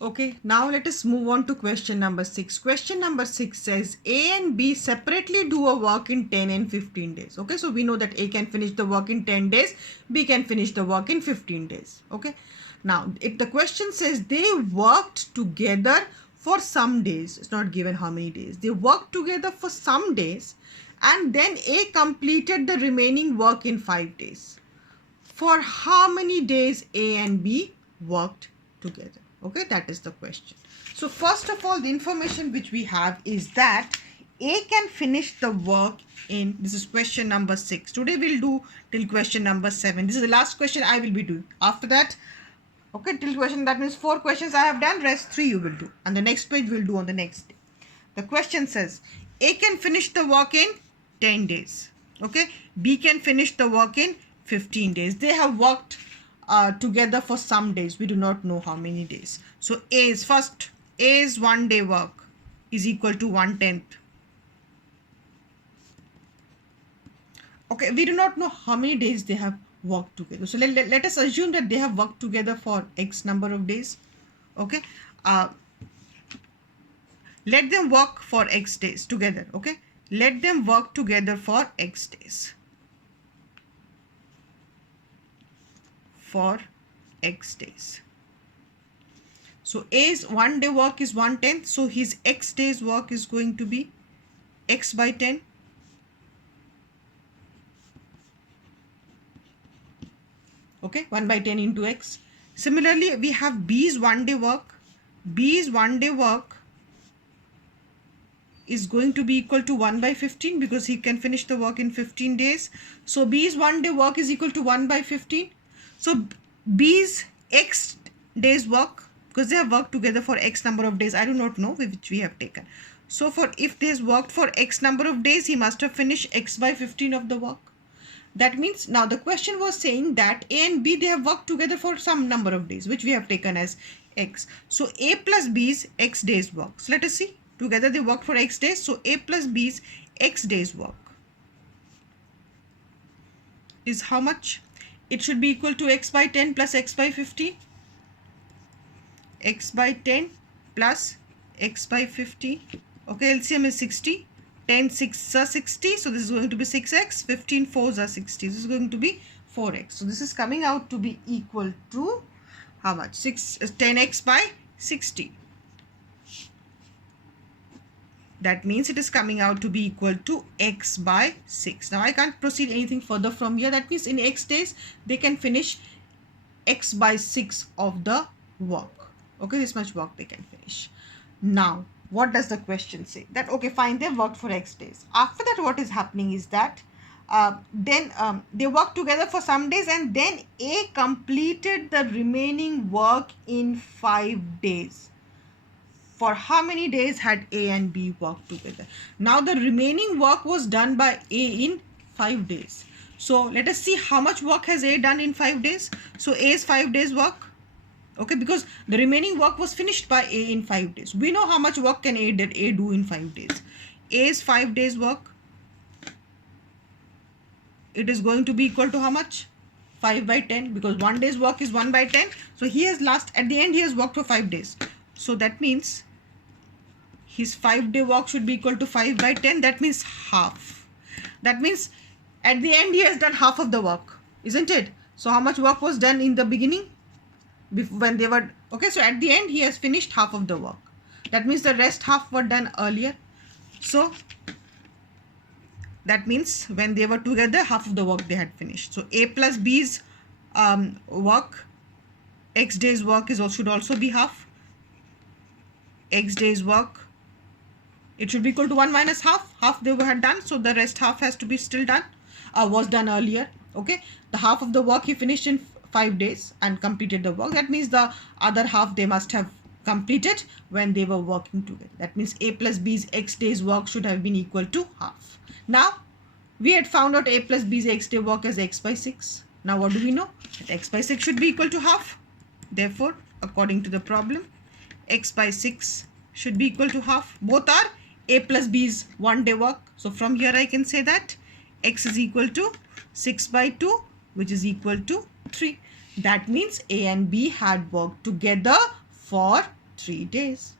Okay, now let us move on to question number 6. Question number 6 says A and B separately do a work in 10 and 15 days. Okay, so we know that A can finish the work in 10 days, B can finish the work in 15 days. Okay, now if the question says they worked together for some days, it's not given how many days, they worked together for some days and then A completed the remaining work in 5 days. For how many days A and B worked together? Okay, that is the question. So first of all, the information which we have is that A can finish the work in, this is question number 6. Today we'll do till question number 7. This is the last question I will be doing. After that, okay, till question, that means 4 questions I have done, rest 3 you will do. And the next page we'll do on the next day. The question says A can finish the work in 10 days. Okay, B can finish the work in 15 days. They have worked together for some days. We do not know how many days. So A's 1 day work is equal to 1/10. Okay, we do not know how many days they have worked together. So let us assume that they have worked together for X number of days. Okay, let them work for X days together. Okay, let them work together for X days. For X days. So A's 1 day work is 1/10. So his X days work is going to be X by 10. Okay, 1 by 10 into X. Similarly, we have B's 1 day work. B's 1 day work is going to be equal to 1 by 15 because he can finish the work in 15 days. So B's 1 day work is equal to 1 by 15. So B's X days work, because they have worked together for X number of days, I do not know which we have taken. So for if they has worked for X number of days, he must have finished X by 15 of the work. That means now the question was saying that A and B, they have worked together for some number of days, which we have taken as X. So A plus B's X days work. So let us see. Together they work for X days. So A plus B's X days work is how much? It should be equal to X by 10 plus X by 15. X by 10 plus X by 50. Okay, LCM is 60. 10 6 are 60. So this is going to be 6x. 15 4s are 60. This is going to be 4x. So this is coming out to be equal to how much? 10x by 60. That means it is coming out to be equal to X by 6. Now I can't proceed anything further from here. That means in X days, they can finish X by 6 of the work. Okay, this much work they can finish. Now, what does the question say? That, okay, fine, they worked for X days. After that, what is happening is that they worked together for some days and then A completed the remaining work in 5 days. For how many days had A and B worked together? Now the remaining work was done by A in 5 days. So let us see how much work has A done in 5 days. So A's 5 days work. Okay, because the remaining work was finished by A in 5 days. We know how much work can A do in 5 days. A's 5 days work, it is going to be equal to how much? 5 by 10, because 1 day's work is 1 by 10. So he has at the end he has worked for 5 days. So that means his 5 day work should be equal to 5 by 10. That means half. That means at the end he has done half of the work, isn't it? So how much work was done in the beginning? When they were, okay, so at the end he has finished half of the work. That means the rest half were done earlier. So that means when they were together, half of the work they had finished. So A plus B's work, X days work should also be half. X days work, it should be equal to 1 minus half. Half they had done, so the rest half has to be still done, was done earlier. Okay, the half of the work he finished in 5 days and completed the work. That means the other half they must have completed when they were working together. That means A plus B's X days work should have been equal to half. Now we had found out A plus B's X day work as X by 6. Now what do we know? That X by 6 should be equal to half. Therefore, according to the problem, X by 6 should be equal to half. Both are A plus B's 1 day work. So from here I can say that X is equal to 6 by 2, which is equal to 3. That means A and B had worked together for 3 days.